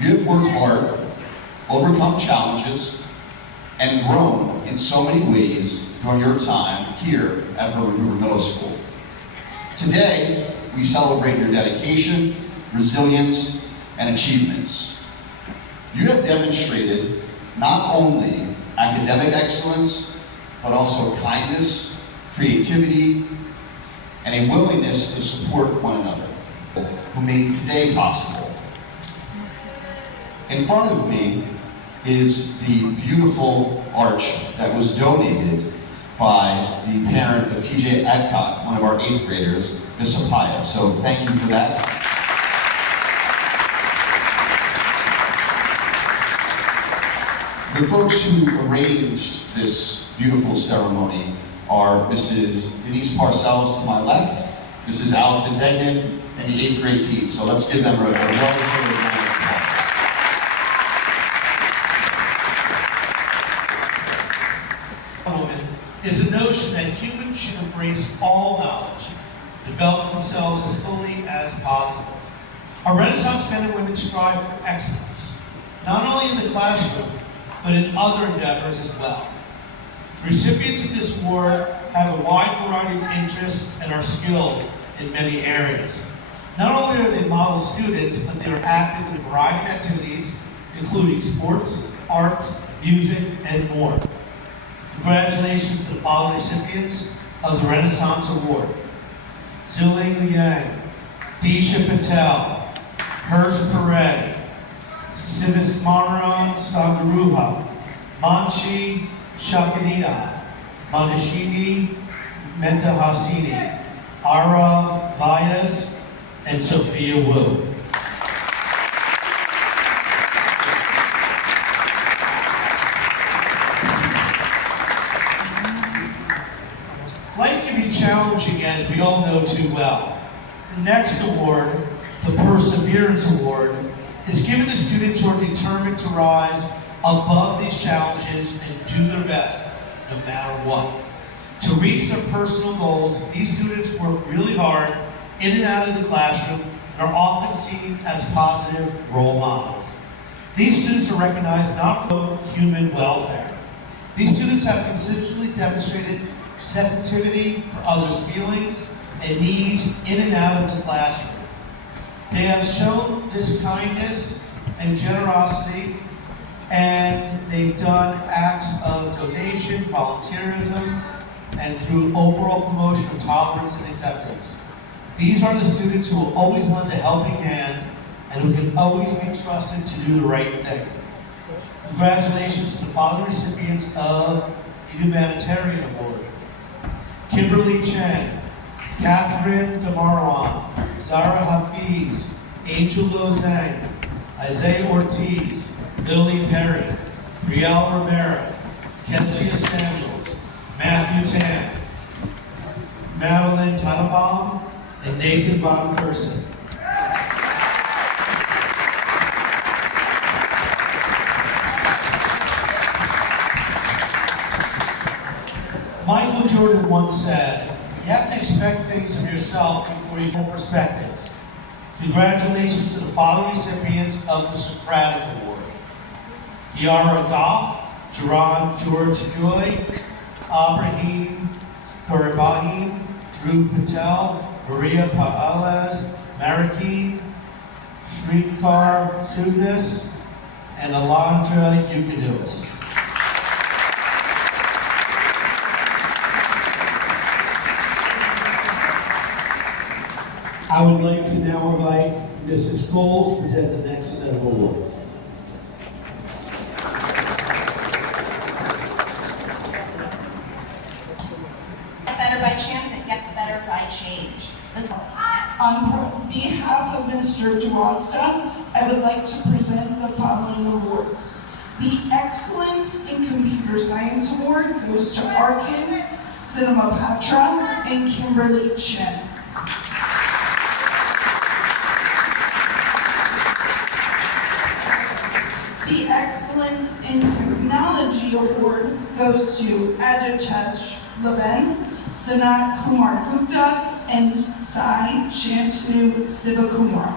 You have worked hard, overcome challenges, and grown in so many ways during your time here at Herbert Middle School. Today, we celebrate your dedication, resilience, and achievements. You have demonstrated not only academic excellence, but also kindness, creativity, and a willingness to support one another, who made today possible. In front of me is the beautiful arch that was donated by the parent of TJ Adcock, one of our 8th graders, Miss Apaya. So thank you for that. The folks who arranged this beautiful ceremony are Mrs. Denise Parcells to my left, Mrs. Allison Degnan, and the 8th grade team. So let's give them a well-deserved round of applause. Is the notion that humans should embrace all knowledge, develop themselves as fully as possible. Our Renaissance men and women strive for excellence, not only in the classroom, but in other endeavors as well. The recipients of this award have a wide variety of interests and are skilled in many areas. Not only are they model students, but they are active in a variety of activities, including sports, arts, music, and more. Congratulations to the following recipients of the Renaissance Award: Ziling Yang, Disha Patel, Hirsch Perez, Sivismaran Sangaruha, Manshi Shakanita, Manashini Mentahasini, Ara Vyas, and Sophia Wu. Life can be challenging, as we all know too well. The next award, the Perseverance Award, is given to students who are determined to rise above these challenges and do their best, no matter what. To reach their personal goals, these students work really hard in and out of the classroom and are often seen as positive role models. These students are recognized not for human welfare. These students have consistently demonstrated sensitivity for others' feelings and needs in and out of the classroom. They have shown this kindness and generosity, and they've done acts of donation, volunteerism, and through overall promotion of tolerance and acceptance. These are the students who will always lend a helping hand and who can always be trusted to do the right thing. Congratulations to the following recipients of the Humanitarian Award: Kimberly Chen, Catherine Damaruan, Zara Hafiz, Angel Lo Zhang, Isaiah Ortiz, Lily Perry, Riel Romero, Kensia Samuels, Matthew Tan, Madeline Tannenbaum, and Nathan Von Person. Michael Jordan once said, "You have to expect things of yourself before you get perspectives." Congratulations to the following recipients of the Socratic Award: Kiara Goff, Jerron George Joy, Abraham Karibahim, Drew Patel, Maria Paales, Marikeen, Shrikar Sudnis, and Alondra Eucadouis. I would like to now invite Mrs. Cole to present the next set of awards. Better by chance, it gets better by change. On behalf of Mr. Dwasta, I would like to present the following awards. The Excellence in Computer Science Award goes to Arkin, Cinema Patra, and Kimberly Chen. The Excellence in Technology Award goes to Aditesh Leben, Sanat Kumar Gupta, and Sai Shantanu Sivakumar.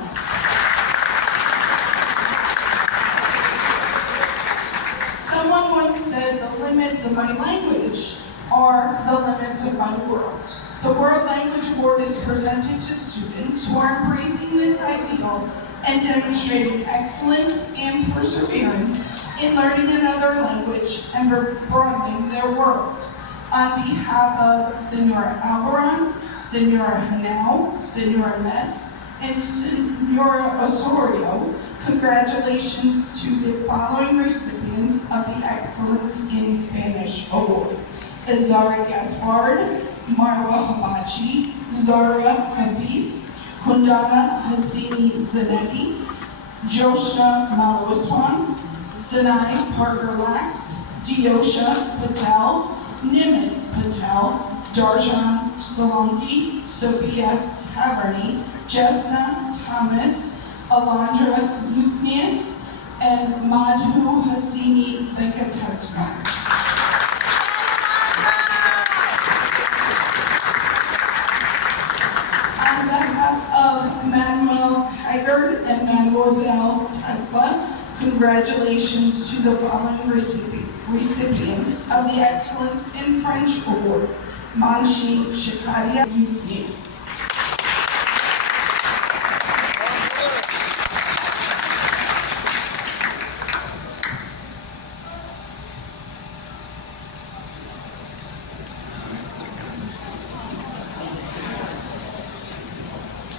limits of my language are the limits of my world. The World Language Award is presented to students who are embracing this ideal and demonstrating excellence and perseverance in learning another language and broadening their worlds. On behalf of Senora Alvaron, Senora Hanau, Senora Metz, and Senora Osorio, congratulations to the following recipients of the Excellence in Spanish Award. Azara Gaspard, Marwa Habachi, Zara Hafiz, Kundana Hassini Zanetti, Joshna Malawaswan, Sinai Parker Lax, Diosha Patel, Nimit Patel, Darjan Solanki, Sophia Taverny, Jesna Thomas, Alondra Yuknius, and Madhu Hassini Venkateswar. On behalf of Mademoiselle Haggard and Mademoiselle Tesla, congratulations to the following recipients of the Excellence in French Award. Manshi Shikaria Yuknius.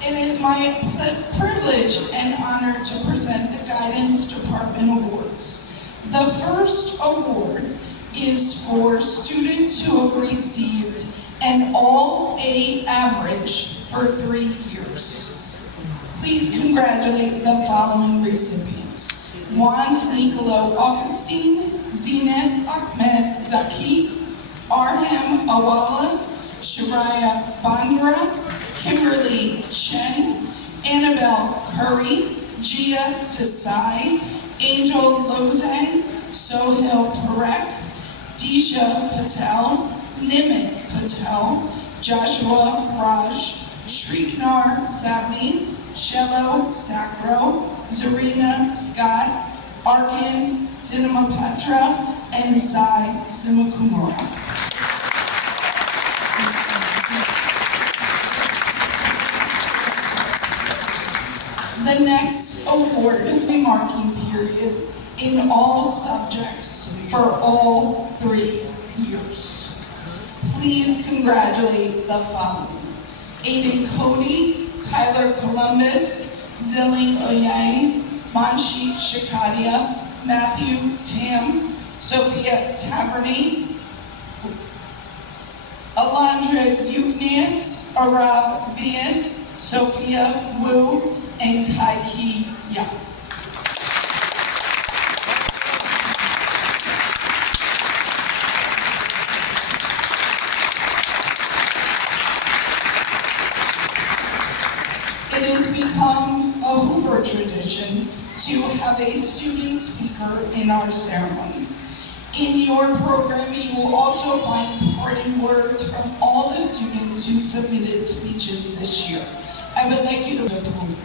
It is my privilege and honor to present the Guidance Department Awards. The first award is for students who have received an all-A average for 3 years. Please congratulate the following recipients: Juan Nicolo Augustine, Zinat Ahmed Zaki, Arham Awala, Shariah Bandra, Kimberly Chen, Annabelle Curry, Gia Desai, Angel Lozang, Sohail Parekh, Disha Patel, Nimit Patel, Joshua Raj, Shriknar Savnis, Shello Sacro, Zarina Scott, Arkan Cinemapatra, and Sai Simakumura. The next award marking period in all subjects for all 3 years. Please congratulate the following: Aiden Cody, Tyler Columbus, Zilling Oyang, Manshi Shikadia, Matthew Tam, Sophia Taverny, Alondra Yuknius, Arab Vias, Sophia Wu, and Kai-Ki Yang. It has become a Hoover tradition to have a student speaker in our ceremony. In your program, you will also find parting words from all the students who submitted speeches this year. I would like you to vote the podium.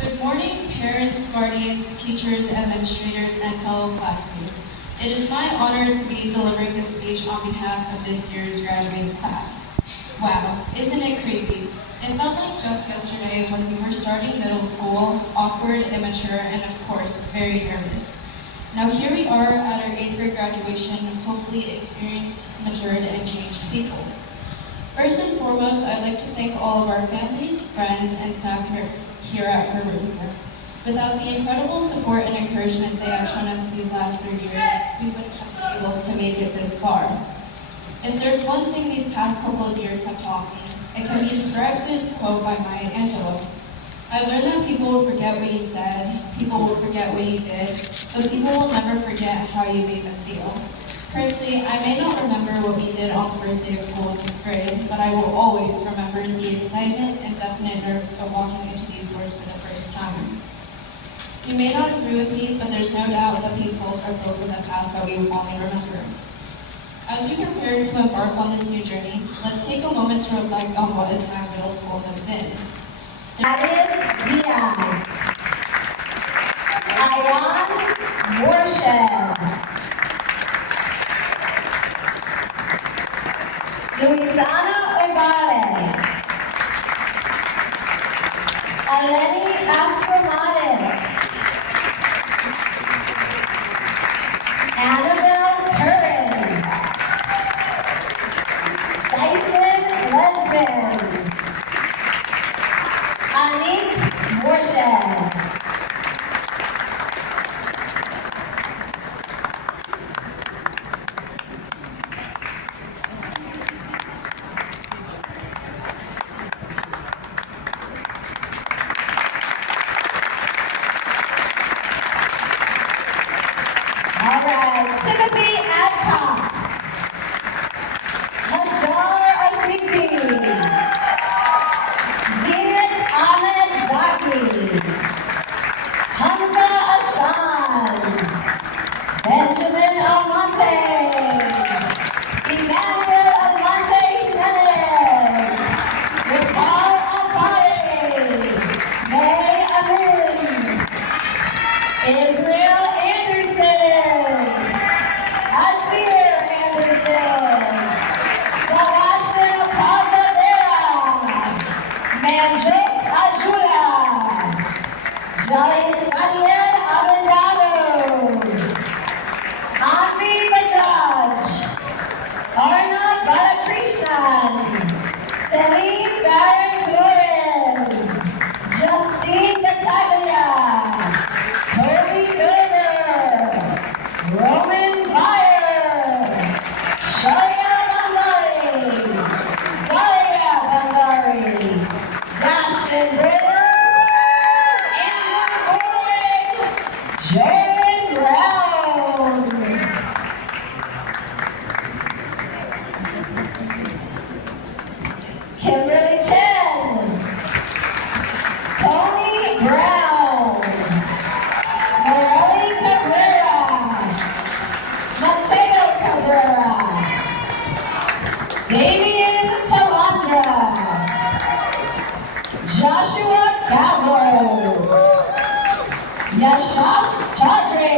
Good morning, parents, guardians, teachers, administrators, and fellow classmates. It is my honor to be delivering this speech on behalf of this year's graduating class. Wow, isn't it crazy? It felt like just yesterday when we were starting middle school, awkward, immature, and of course, very nervous. Now here we are at our 8th grade graduation, hopefully experienced, matured, and changed people. First and foremost, I'd like to thank all of our families, friends, and staff here at Herbert Hoover. Without the incredible support and encouragement they have shown us these last 3 years, we wouldn't have been able to make it this far. If there's one thing these past couple of years have taught me, it can be described in this quote by Maya Angelou. I learned that people will forget what you said, people will forget what you did, but people will never forget how you made them feel. Personally, I may not remember what we did on the first day of school in 6th grade, but I will always remember the excitement and definite nerves of walking into these doors for the first time. You may not agree with me, but there's no doubt that these halls are filled with the past that we will fondly remember. As we prepare prepare to embark on this new journey, let's take a moment to reflect on what a time middle school has been. Diaz, Iran Worship, Luisana Ovale, Eleni Astromatis, Annabelle Curran, Dyson Lesbin, Anik Worship. All right, Timothy Adcock, Hajar Alifi, Zinat Ahmed Zaki, Hamza Hassan, Benjamin Almonte, Emmanuel Almonte Jimenez, Rizal Altare, May Amin, Israel Anderson, Asir Anderson, Sebastian Pazadera, Manjot Ajula, Daniel Abendado, Anvi Bajaj, Arna Balakrishnan, Celine Baron Flores, Justine Battaglia, Toby Miller, Roman Meyer, Sharia Bandari, Zaria Bandari, Dashton Britton, Andrew Boyd, Jordan Brown. Kimberly Chen, Tony Brown, Morelli Cabrera, Mateo Cabrera, Damian Palandra, Joshua Cabo, Yashak Chaudhry,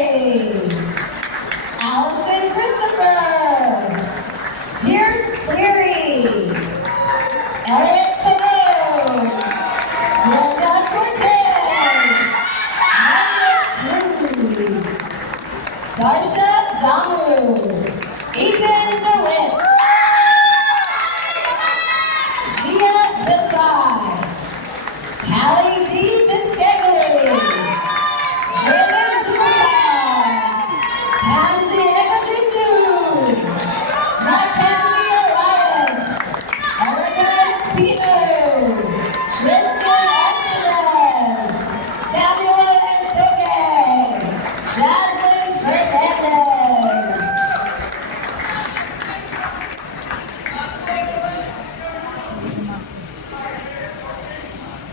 Allison Christopher, Pierce Cleary, Elliot Pillow, Brenda Cortez, Cruz, Darsha Damu, Ethan DeWitt, Gia Desai, Hallie D. Biscegli, Jordan Kuta, Pansy Ekajindu, Mackenzie Elias, Erica Espino, Tristan Estevez, Samuel Estoque, Jasmine Fernandez.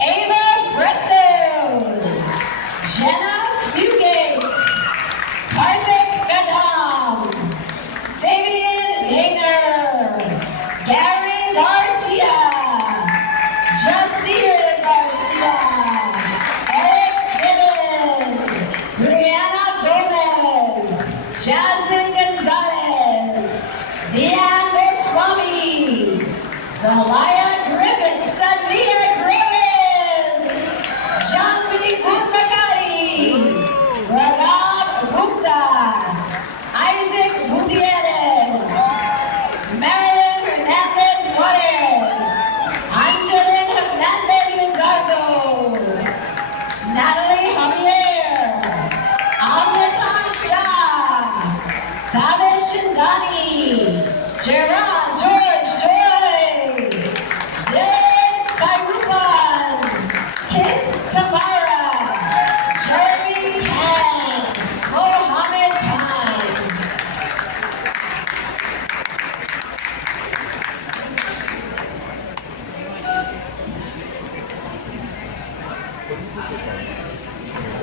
Ava Fresco, Jenna Fugate, Karthik Gadam, Sabian Gaynor, Gary Garcia, Jasir Garcia, Eric Gibbon, Brianna Gomez, Jasmine Gonzalez, Deanne Goswami, Zelaya Griffin, Salia Griffin, Janvi Guptakari, Raghav Gupta, Isaac Gutierrez, Marilyn Hernandez Juarez, Angelin Hernandez Lizardo, Natalie Javier, Amritan Shah, Tavish Shindani, Gerard George Joy, Dylan Kairupan, Kiss Kamara, Jeremy Khan, Mohammed Khan.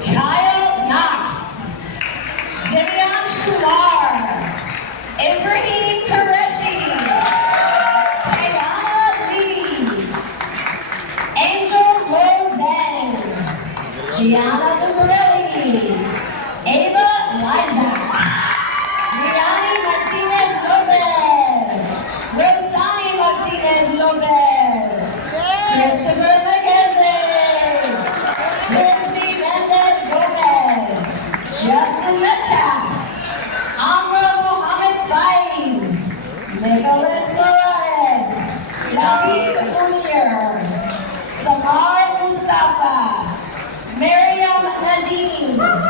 Kyle Knox, Divyansh Kumar, Ibrahim Qureshi, Diana Dugarelli, Ava Liza, Riani Martinez Lopez, Rosani Martinez Lopez, Christopher McKenzie, Lindsay Mendez Gomez, Justin Metcalf, Amra Mohammed Faiz, Nicholas Flores, Naveed Munir, Samar Mustafa, Mariam Nadeem,